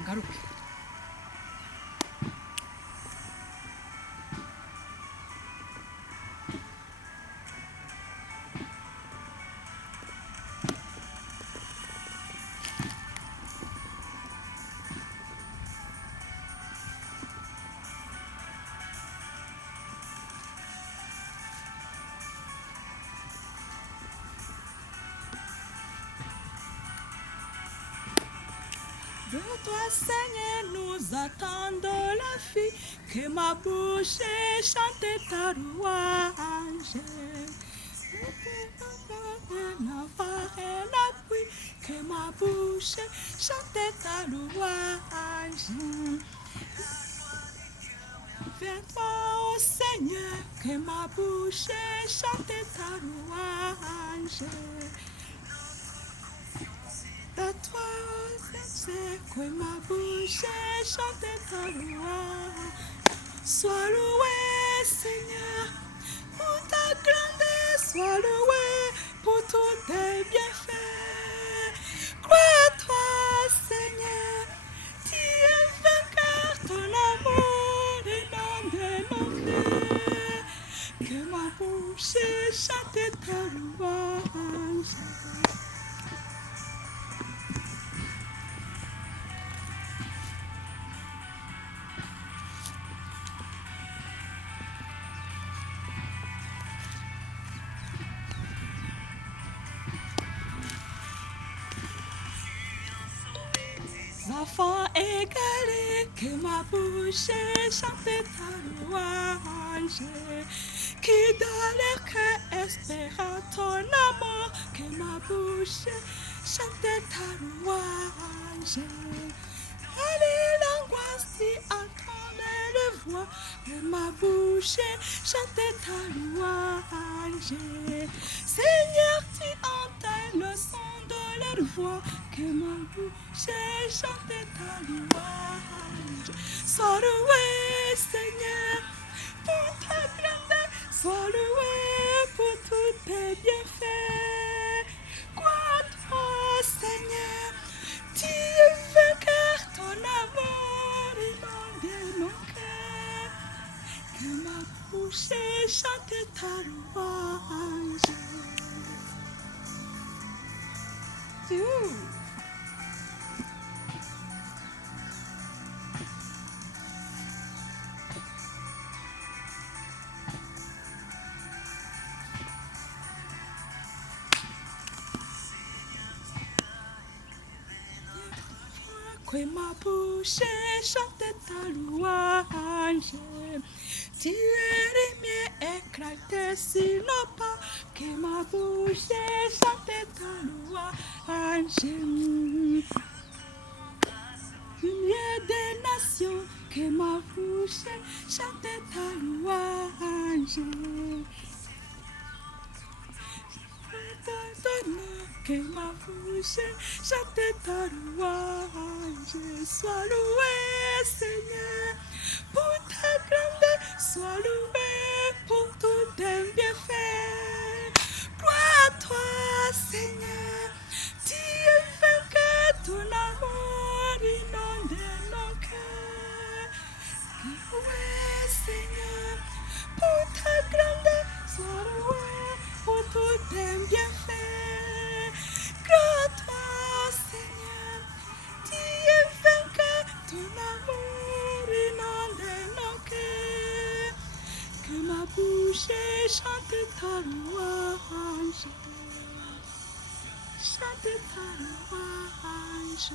ngaruke. De toi, Seigneur, nous attendons la vie, que ma bouche chante ta louange. Que ma bouche chante ta louange. Viens-toi, ô Seigneur, que ma bouche chante ta louange. De toi, Seigneur, que ma bouche chante ta louange. Sois loué, Seigneur, pour ta grandeur, sois loué pour tous tes bienfaits. Crois à toi, Seigneur, tu es vainqueur, ton amour inonde nos cœurs. Que ma bouche chante ta louange. Enfants égarés, que ma bouche chante ta louange. Qui dans leur cœur espère ton amour, que ma bouche chante ta louange. Allez, l'angoisse, tu entends le voix, que ma bouche chante ta louange. Seigneur, tu entends le son de leur voix, que ma bouche chante ta louange. Sois loué, Seigneur, pour ta grandeur, sois loué pour tous tes bienfaits. Crois toi, Seigneur, tu es vainqueur, ton amour inonde nos cœurs. Que ma bouche chante ta louange. Que ma bouche chante ta louange. Tu es lumière éclatée sur nos pas. Que ma bouche chante ta louange. Lumière des nations, que ma bouche chante ta louange. Que ma bouche chante ta louange. Sois loué, Seigneur, pour ta grandeur, sois loué pour tous tes bienfaits. Crois à toi, Seigneur, tu es vainqueur, ton amour inonde nos cœurs. Loué, Seigneur, pour ta grandeur, sois loué pour tous tes bienfaits. Crois à toi, Seigneur, tu es vainqueur, ton amour inonde nos cœurs. Que ma bouche chante ta louange, chante ta louange.